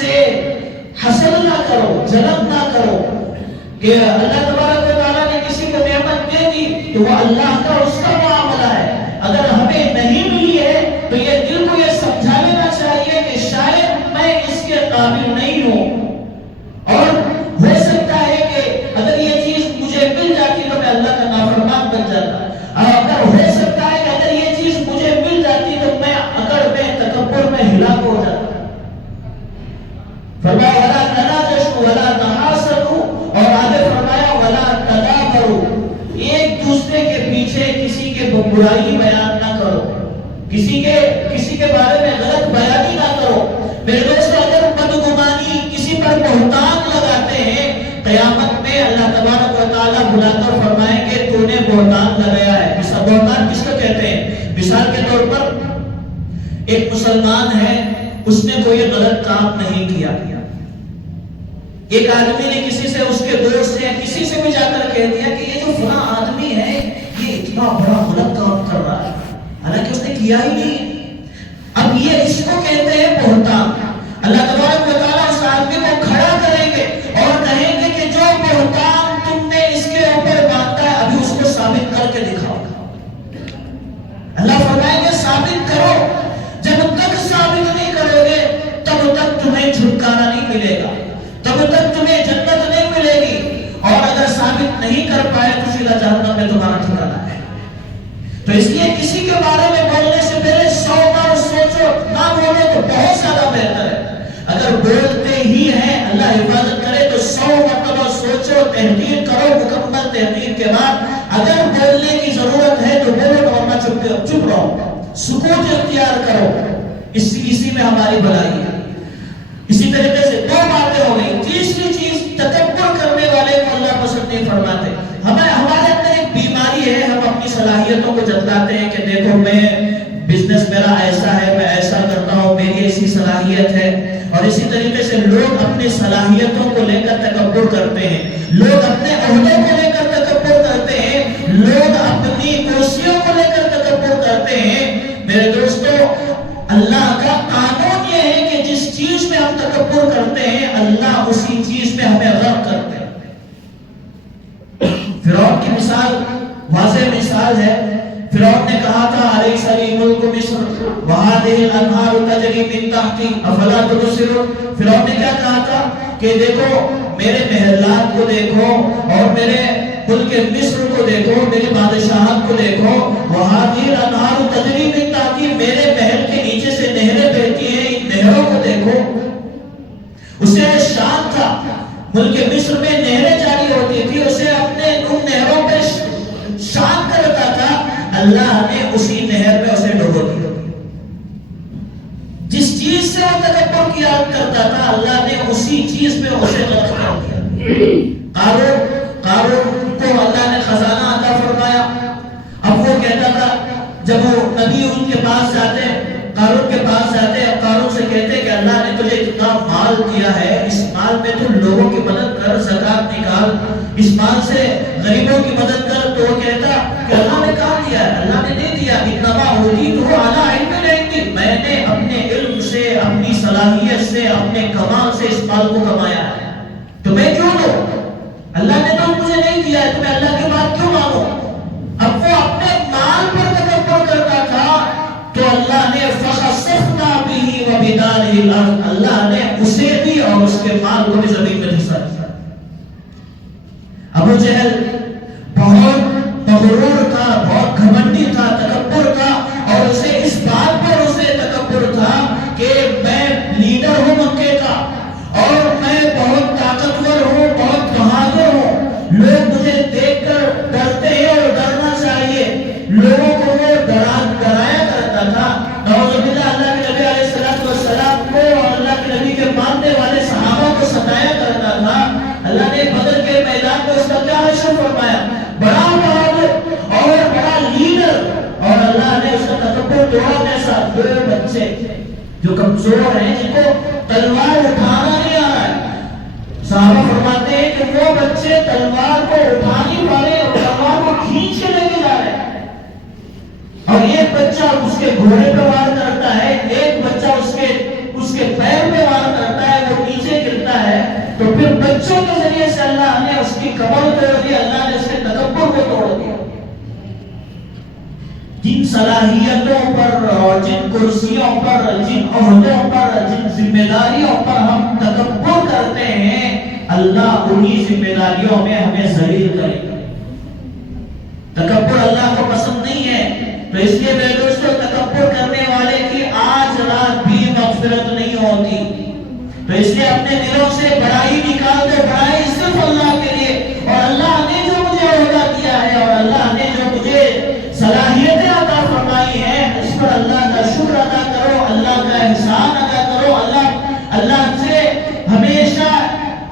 سے حسد نہ کرو، جلن نہ کرو کہ اللہ تبارک و تعالیٰ نے کسی کو نعمت دے دی تو وہ اللہ کا اس کا معاملہ ہے، اگر ہمیں نہیں ملی ہے تو یہ دل کو یہ سمجھا لینا چاہیے کہ شاید میں اس کے قابل نہیں ہوں، اور ہو سکتا ہے کہ اگر یہ چیز مجھے مل جاتی تو میں اللہ کا نافرمان بن جاتا، اور اگر ہو سکتا ہے کہ اگر یہ چیز مجھے مل جاتی تو میں تکبر میں ہلاک ہو جاتا۔ فرمایا وَلَا تَنَاجَشُوا وَلَا تَحَاسَدُوا، اور آگے فرمایا وَلَا تَدَابَرُوا، ایک دوسرے کے پیچھے کسی کے برائی بیان نہ کرو، کسی کے بارے میں غلط بیانی نہ کرو۔ میرے دوستو، اگر بدگمانی کسی پر بہتان لگاتے ہیں، قیامت میں اللہ تبارک و تعالیٰ بلا کر فرمائیں گے تو نے بہتان لگایا ہے۔ بہتان کس کو کہتے ہیں؟ مثال کے طور پر ایک مسلمان ہے، اس نے کوئی غلط کام نہیں کیا، ایک آدمی نے کسی سے، اس کے دوست سے، کسی سے بھی جا کر کہہ دیا کہ یہ جو فلاں آدمی ہے یہ اتنا بڑا غلط کام کر رہا ہے، حالانکہ اس نے کیا ہی نہیں۔ اب یہ اس کو کہتے ہیں بہتان۔ اللہ تبارک و تعالیٰ اس آدمی کو کھڑا کریں گے اور کہیں گے کہ جو بہتان تم نے اس کے اوپر باندھا ہے ابھی اس کو ثابت کر کے دکھاؤ۔ اللہ فرمائیں گے ثابت کرو، جب تک ثابت نہیں کرو گے تب تک تمہیں چھٹکارا نہیں ملے گا، تب تک تمہیں جنت نہیں ملے گی، اور اگر ثابت نہیں کر پائے تو سیدھا جہنم میں تمہارا ٹھکانا ہے۔ تو اس لیے کسی کے بارے میں بولنے سے پہلے 100 بار سوچو، نہ بولو تو بہت زیادہ بہتر ہے۔ اگر بولتے ہی ہیں، اللہ حفاظت کرے، تو 100 مرتبہ سوچو، تحقیق کرو، مکمل تحقیق کے بعد اگر بولنے کی ضرورت ہے تو بولو، ورنہ چپ رہو، سکوت اختیار کرو، اسی میں ہماری بھلائی ہے۔ اسی طریقے سے 2 باتیں ہو گئی۔ تیسری چیز، تکبر کرنے والے کو اللہ پسند نہیں فرماتے۔ ہمارے اندر ایک بیماری ہے، ہم اپنی صلاحیتوں کو جتلاتے ہیں کہ دیکھو میں بزنس میرا ایسا ہے، میں ایسا کرتا ہوں، میری ایسی صلاحیت ہے، اور اسی طریقے سے لوگ اپنی صلاحیتوں کو لے کر تکبر کرتے ہیں، لوگ اپنے عہدے کو لے کر تکبر کرتے ہیں، لوگ اپنی کرسیوں کو لے کر تکبر کرتے ہیں۔ میرے دوستو، اللہ کا قانون یہ ہے کہ جس چیز میں ہم تکبر کرتے ہیں اللہ اسی چیز میں ہمیں غرق کرتے ہیں۔ فرعون کی مثال واضح مثال ہے۔ فرعون نے کہا تھا علیہ سلی ملک مصر وہذہ الانہار تجری من تحتی افلا تبصرون۔ فرعون نے کیا کہا تھا کہ دیکھو میرے محلات کو دیکھو اور میرے ملک مصر کو دیکھو، میری بادشاہت کو دیکھو، وہذہ الانہار تجری من تحتی، میرے محل کے نیچے سے نہریں بہتی ہیں، ان نہروں کو دیکھو۔ اسے شان تھا، ملک مصر میں نہریں جاری ہوتی تھی، اسے اپنے ان نہروں پہ شان کرتا تھا۔ اللہ نے اسی نہر میں اسے ڈبو دیا۔ جس چیز سے وہ تکبر کیا کرتا تھا اللہ نے اسی چیز میں اسے غرق کر دیا۔ قارون کو اللہ نے خزانہ عطا فرمایا۔ اب وہ کہتا تھا، جب وہ نبی ان کے پاس جاتے، قارون کے پاس جاتے، قارون سے کہتے کہ اللہ نے تجھے اتنا مال دیا ہے، اس مال میں تو لوگوں کی مدد کر، زکات نکال، اس مال سے غریبوں کی مدد کر۔ تو وہ کہتا کہ اللہ نے کہا دیا ہے؟ اللہ نے نہیں دیا، انما اوتیتہ علی علم عندی، میں نے اپنے علم سے، اپنی صلاحیت سے، اپنے کمال سے اس مال کو کمایا ہے، تو میں کیوں دوں؟ اللہ نے تو مجھے نہیں دیا ہے تو میں اللہ کی بات کیوں مانوں؟ اب وہ اپنے مال پر تکبر کرتا تھا تو اللہ نے فخسفنا به وبداره الارض، اللہ نے اسے بھی اور اس کے مال کو بھی زمین میں دھسا دیا۔ ابو جہل بہت مغرور تھا، بہت گھمنڈی تھا، تکبر تھا، اور اسے اس بات پر اسے تکبر تھا کہ میں لیڈر ہوں مکے کا، اور میں بہت طاقتور ہوں، بہت بہادر ہوں، لوگ مجھے دیکھ کر ڈرتے ہیں اور ڈرنا چاہیے، لوگوں کو وہ ڈرایا کرتا تھا۔ نعوذ باللہ، اللہ کے نبی علیہ السلام کو اور اللہ کے نبی کے ماننے والے صحابہ کو ستایا کرتا تھا۔ اللہ نے بدر کے میدان میں اس کا کیا حشر فرمایا؟ بڑا بہادر اور بڑا لیڈر، اور اللہ نے اس کا تکبر توڑا کیسا؟ 2 بچے جو کمزور ہیں، جن کو تلوار اٹھانا نہیں آ رہا ہے، صحابہ فرماتے ہیں کہ وہ بچے تلوار کو اٹھا نہیں پا رہے، تلوار کو کھینچ کے لے کے جا رہے ہیں، اور ایک بچہ اس کے گھوڑے پہ وار کرتا ہے، ایک بچہ اس کے پیر پہ وار کرتا ہے، وہ اللہ نے اس کی کمر توڑ دی، اللہ نے اس کے تکبر کو توڑ دیا۔ جن صلاحیتوں پر اور جن کرسیوں پر، جن عہدوں پر، جن ذمہ داریوں پر ہم تکبر کرتے ہیں، اللہ انہی ذمہ داریوں میں ہمیں ذلیل کرے گا۔ تکبر اللہ کو پسند نہیں ہے، تو اس لیے میرے دوستو تکبر کرنے والے کی آج رات بھی مغفرت نہیں ہوتی۔ تو اس لیے اپنے دلوں سے بڑائی نکال دو، بڑائی صرف اللہ کے لیے، اور اللہ نے جو مجھے عہدہ دیا ہے اور اللہ نے جو مجھے صلاحیتیں عطا فرمائی ہیں، اس پر اللہ کا شکر ادا کرو، اللہ کا احسان ادا کرو، اللہ سے ہمیشہ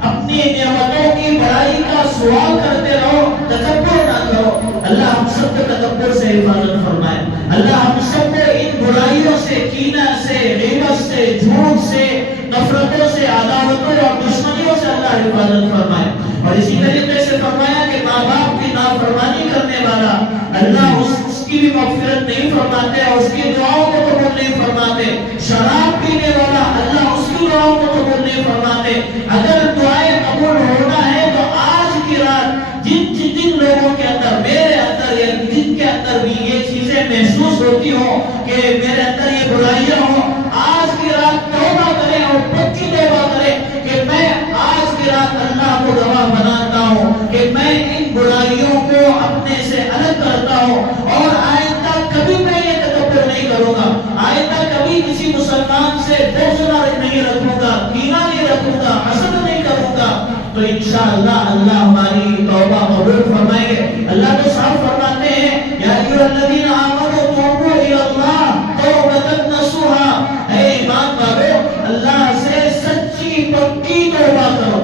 اپنی نعمتوں کی بڑائی کا سوال کرتے رہو، تکبر نہ کرو۔ اللہ ہم سب کو تکبر سے حفاظت فرمائے، اللہ ہم سب کو ان برائیوں سے، کینہ سے، غیبت سے، جھوٹ سے، نفرتوں سے، عداوتوں اور دشمنیوں سے اللہ حفاظت فرمائے۔ اور اسی طریقے سے فرمایا کہ ماں باپ کی نافرمانی کرنے والا اللہ اس کی بھی مغفرت نہیں فرماتے اور اس کی دعاؤں کو قبول نہیں فرماتے۔ شراب پینے والا اللہ اس کی دعاؤں کو قبول نہیں فرماتے۔ اگر دعائیں قبول ہونا ہے تو آج کی رات جن لوگوں کے اندر، میرے اندر یا جن کے اندر بھی یہ چیزیں محسوس ہوتی ہوں کہ میرے اندر یہ برائیاں ہوں، آج کی رات توبہ کریں اور پکی توبہ کریں کہ میں آج کی رات اللہ کو گواہ بناتا ہوں کہ میں ان برائیوں کو اپنے سے الگ کرتا ہوں، اور آئندہ کبھی میں یہ تکبر نہیں کروں گا، آئندہ کبھی کسی مسلمان سے بغض نہیں رکھوں گا، کینہ نہیں رکھوں گا، حسد نہیں کروں گا۔ تو انشاءاللہ اللہ ہماری توبہ قبول فرمائیں گے۔ اللہ تو صاف فرماتے ہیں یا ایھا الذین آمنوا توبوا الی اللہ توبۃ نصوحا، اے ایمان والو اللہ سے سچی پکی توبہ کرو۔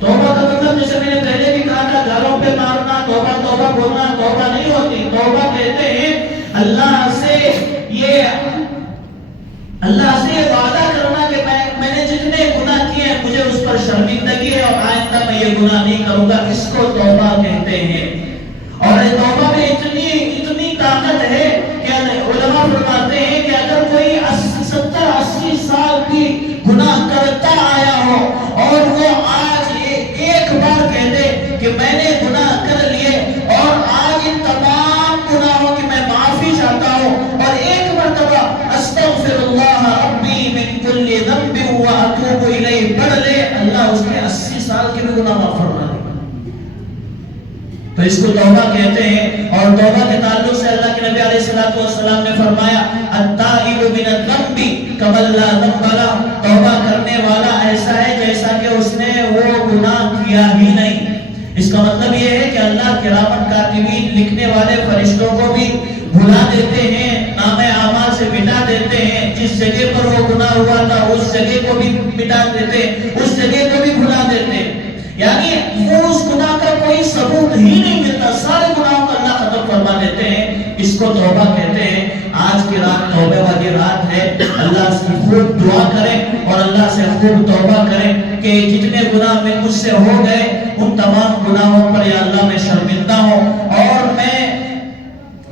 توبہ کا مطلب جیسے میں نے پہلے بھی کہا تھا، گالوں پہ مارنا توبہ توبہ بولنا توبہ نہیں ہوتی۔ توبہ کہتے ہیں اللہ سے وعدہ کرنا کہ میں نے جتنے گناہ کیے ہیں مجھے اس پر شرمندگی ہے اور آئندہ میں یہ گناہ نہیں کروں گا، اس کو توبہ کہتے ہیں۔ اور توبہ میں اتنی طاقت ہے کہ علماء فرماتے ہیں کہ اگر کوئی 70-80 سال بھی گناہ کرتا آیا ہو اور وہ آج ایک بار کہہ دے کہ میں نے گناہ کر لیے اور آج ان تمام گناہوں کی میں معافی چاہتا ہوں، اور ایک مرتبہ استغفر اللہ ربی من کل ذنب واتوب الیہ پڑھ لے، اللہ اس کے 80 سال کے بھی گناہ معاف فرما دے گا۔ تو اس کو توبہ کہتے ہیں۔ اور توبہ کے تعلق سے اللہ کے نبی علیہ الصلوۃ والسلام نے فرمایا التائب من الذنب کمن لا ذنب لہ، توبہ کرنے والا ایسا ہے جیسا کہ اس نے وہ گناہ کیا ہی نہیں۔ اس کا مطلب یہ ہے کہ اللہ کرامن کاتبین لکھنے والے فرشتوں کو بھی بھلا دیتے ہیں، نام اعمال سے مٹا دیتے ہیں، جس جگہ پر وہ گناہ ہوا تھا اس جگہ کو بھی مٹا دیتے، اس جگہ کو بھی بھلا دیتے، یعنی وہ اس گناہ کا کوئی ثبوت ہی نہیں ملتا، سارے گناہوں کو اللہ ختم فرما دیتے ہیں۔ اس کو توبہ کہتے ہیں۔ آج کی رات توبہ والی رات ہے، اللہ سے خوب دعا کریں اور اللہ سے خوب توبہ کریں کہ جتنے گناہ میں مجھ سے ہو گئے ان تمام گناہوں پر یا اللہ میں شرمندہ ہوں، اور میں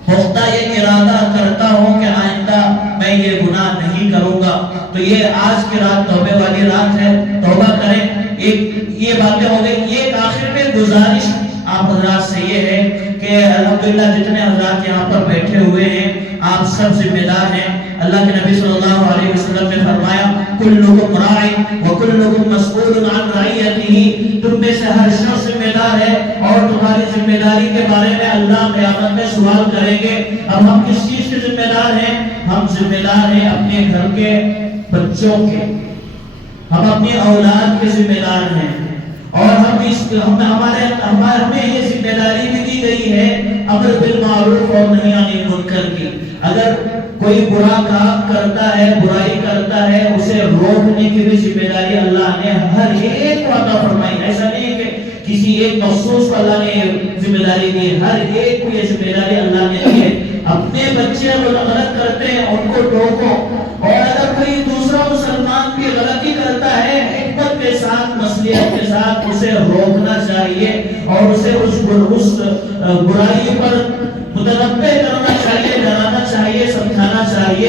پختہ یہ ارادہ کرتا ہوں کہ آئندہ میں یہ گناہ نہیں کروں گا۔ تو یہ آج کی رات توبہ والی رات ہے، توبہ کریں۔ یہ باتیں ہو گئی۔ ایک آخر میں گزارش آپ حضرات سے یہ ہے کہ الحمدللہ جتنے حضرات یہاں پر بیٹھے ہوئے ہیں آپ سب ذمہ دار ہیں۔ اللہ کے نبی صلی اللہ علیہ وسلم نے فرمایا کلکم راع وکلکم مسئول عن رعیتہ، تم میں سے ہر شخص ذمہ دار ہے اور تمہاری ذمہ داری کے بارے میں اللہ قیامت میں سوال کریں گے۔ اب ہم کس چیز کے ذمہ دار ہیں؟ ہم ذمہ دار ہیں اپنے گھر کے بچوں کے، ہم اپنی اولاد کے ذمہ دار ہیں، اور ہمیں یہ ذمہ داری بھی دی گئی ہے امر بالمعروف اور نہی عن المنکر کی۔ اگر کوئی برا کام کرتا ہے، برائی کرتا ہے، اسے روکنے کی بھی ذمہ داری اللہ نے ہر ایک کو عطا فرمائی۔ ایسا نہیں کہ کسی ایک مخصوص کو اللہ نے ذمہ داری دی ہے، ہر ایک کو یہ ذمہ داری اللہ نے دی ہے۔ اپنے بچے غلط کرتے ہیں ان کو ٹوکو، اور اگر کوئی دوسرا مسلمان بھی غلطی کرتا ہے حکمت کے ساتھ، مصلحت کے ساتھ اسے روکنا چاہیے اور اسے اس برائی پر متنبہ کرنا چاہیے، ڈرانا چاہیے، سمجھانا چاہیے۔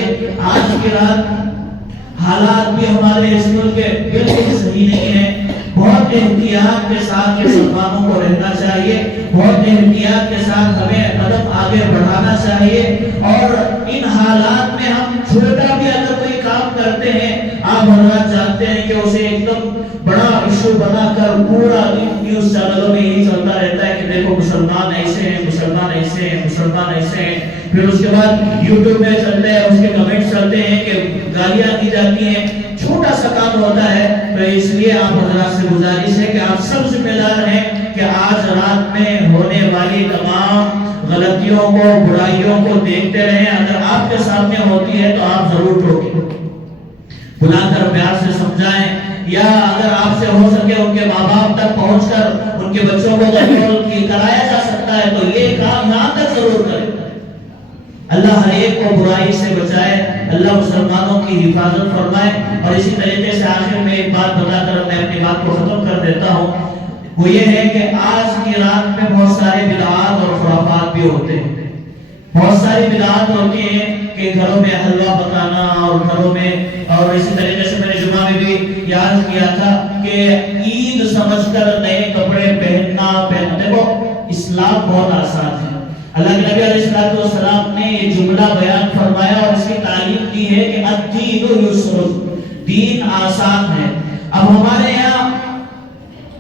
آج کی رات حالات بھی ہمارے اس ملک کے بالکل صحیح نہیں ہیں، بہت احتیاط کے ساتھ مسلمانوں کو رہنا چاہیے، بہت احتیاط کے ساتھ ہمیں قدم آگے بڑھانا چاہیے، اور ان حالات میں ہم چھوٹا بھی اگر کوئی کام کرتے ہیں، آپ حضرات جانتے ہیں کہ اسے ایک دم بڑا ایشو بنا کر پورا دن نیوز چینلوں میں یہی چلتا رہتا ہے کہ دیکھو مسلمان ایسے ہیں، مسلمان ایسے ہیں، مسلمان ایسے ہیں، پھر اس کے بعد یوٹیوب میں چلتے ہیں، اس کے کمنٹس چلتے ہیں کہ گالیاں دی جاتی ہیں، چھوٹا سا کام ہوتا ہے۔ تو اس لیے آپ حضرات سے گزارش ہے کہ آپ سب ذمہ دار ہیں کہ آج رات میں ہونے والی تمام غلطیوں کو، برائیوں کو دیکھتے رہیں، اگر آپ کے سامنے ہوتی ہے تو آپ ضرور ٹوکیں، بلا کر پیار سے سمجھائیں، یا اگر آپ سے ہو سکے ان کے ماں باپ تک پہنچ کر ان کے بچوں کو کنٹرول کرایا جا سکتا ہے تو یہ کام یہاں تک ضرور کریں۔ اللہ ہر ایک کو برائی سے بچائے، اللہ مسلمانوں کی حفاظت فرمائے۔ اور اسی طریقے سے آخر میں ایک بات بتا کر میں اپنی بات کو ختم کر دیتا ہوں، وہ یہ ہے کہ آج کی رات میں بہت سارے بدعات اور خرافات بھی ہوتے ہیں، بہت ساری بدعات ہوتی ہیں کہ گھروں میں حلوہ پکانا، اور گھروں میں، اور اسی طریقے سے میں نے جمعہ میں بھی یاد کیا تھا کہ عید سمجھ کر نئے کپڑے پہننا۔ دیکھو اسلام بہت آسان ہے، اللہ کے نبی علیہ السلام نے یہ جملہ بیان فرمایا اور اس کی تعلیم دی ہے کہ الدین یسر، دین آسان ہے۔ اب ہمارے یہاں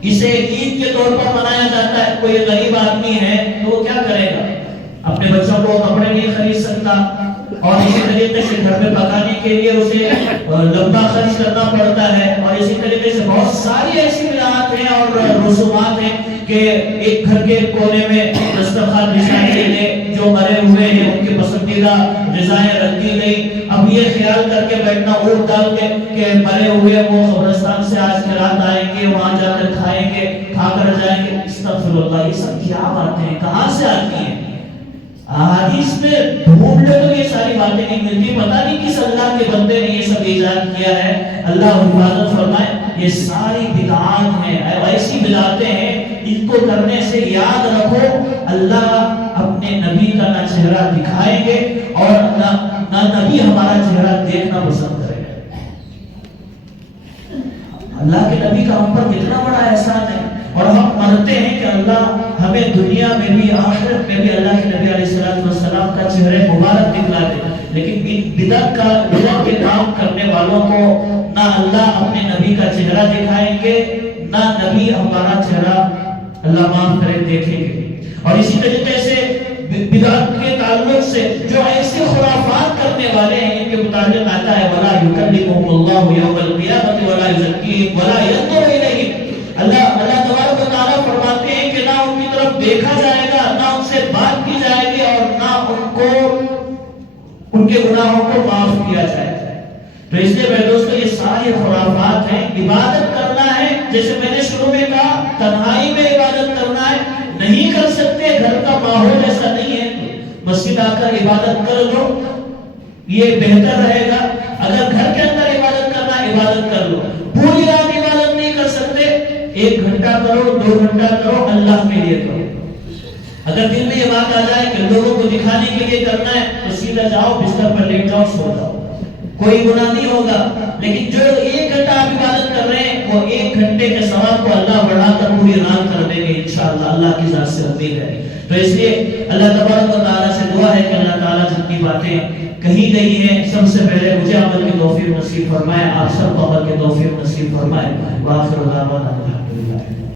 اسے عید کے طور پر منایا جاتا ہے، کوئی غریب آدمی ہے تو وہ کیا کرے گا، اپنے بچوں کو کپڑے نہیں خرید سکتا، اور اسی طریقے سے گھر میں پکانے کے لیے اسے لمبا خرچ کرنا پڑتا ہے، اور اسی طریقے سے بہت ساری ایسی بدعات ہیں اور رسومات ہیں کہ ایک گھر کے کونے میں دسترخوان بچھائی گئی، جو مرے ہوئے ہیں ان کے پسندیدہ غذائیں رکھ دی گئی۔ اب یہ خیال کر کے بیٹھنا اونٹ ڈال کے کہ مرے ہوئے وہ قبرستان سے آج کی رات آئیں گے، وہاں جا کر کھائیں گے، کھا کر جائیں گے، استغفر اللہ، یہ سب کیا باتیں ہیں، کہاں سے آتی ہیں؟ حدیث میں ڈھونڈ لے تو یہ ساری باتیں نہیں ملتی، پتہ نہیں کس اللہ کے بندے نے یہ سب ایجاد کیا ہے، اللہ حفاظت فرمائے۔ یہ ساری بدعات ہیں، ایسی بدعتیں ہیں، ان کو کرنے سے یاد رکھو اللہ اپنے نبی کا نہ چہرہ دکھائیں گے اور نہ نبی ہمارا چہرہ دیکھنا پسند کرے گا۔ اللہ کے نبی کا ہم پر کتنا بڑا احسان ہے، اور ہم مرتے ہیں کہ اللہ ہمیں دنیا میں بھی آخرت میں بھی اللہ کے نبی علیہ السلام کا چہرہ مبارک دکھلا دے، لیکن ان بدعت کے کام کرنے والوں کو نہ اللہ اپنے نبی کا چہرہ دکھائیں گے، نہ نبی ہمارا چہرہ اللہ معاف کرے دیکھیں گے۔ اور اسی طریقے سے بدعت کے تعلق سے جو ایسے خرافات کرنے والے ہیں، ان کے متعلق آتا ہے وَلَا يُكَلِّمُهُمُ اللَّهُ يَوْمَ الْقِيَامَةِ وَلَا يُزَكِّيهِمْ وَلَا يَنظُرُ إِلَيْهِمْ۔ اللہ تبارک و تعالیٰ فرماتے ہیں کہ نہ ان کی طرف دیکھا جائے گا، نہ ان سے بات کی جائے گی، اور نہ ان کے گناہوں کو معاف کیا جائے گا۔ تو اس لیے میرے دوستو یہ ساری خرافات ہیں۔ عبادت کرنا ہے، جیسے میں نے شروع میں کہا، تنہائی میں عبادت کرنا ہے، نہیں کر سکتے، گھر کا ماحول ایسا نہیں ہے، مسجد آ کر عبادت کر لو، یہ بہتر رہے گا۔ اگر گھر کے اندر عبادت کرنا ہے، عبادت کر لو، پوری رات عبادت نہیں کر سکتے، 1 گھنٹہ کرو، 2 گھنٹہ کرو، اللہ کے لیے کرو۔ اگر دل میں یہ بات آ جائے کہ لوگوں کو دکھانے کے لیے کرنا ہے تو سیدھا جاؤ، بستر پر لیٹ جاؤ، سو جاؤ، کوئی گناہ نہیں ہوگا۔ لیکن جو 1 گھنٹہ آپ عبادت کر رہے ہیں، وہ 1 گھنٹے کے ثواب کو اللہ بڑھا کر پوری رات کر دیں گے انشاءاللہ، اللہ کی ذات سے امید ہے۔ تو اس لیے اللہ تبارک و تعالیٰ سے دعا ہے کہ اللہ تعالیٰ جتنی باتیں کہی گئی ہیں، سب سے پہلے مجھے عمل کی توفیق نصیب فرمائے، آپ سب کو عمل کی توفیق نصیب فرمائے۔ وآخر دعوانا الحمدللہ۔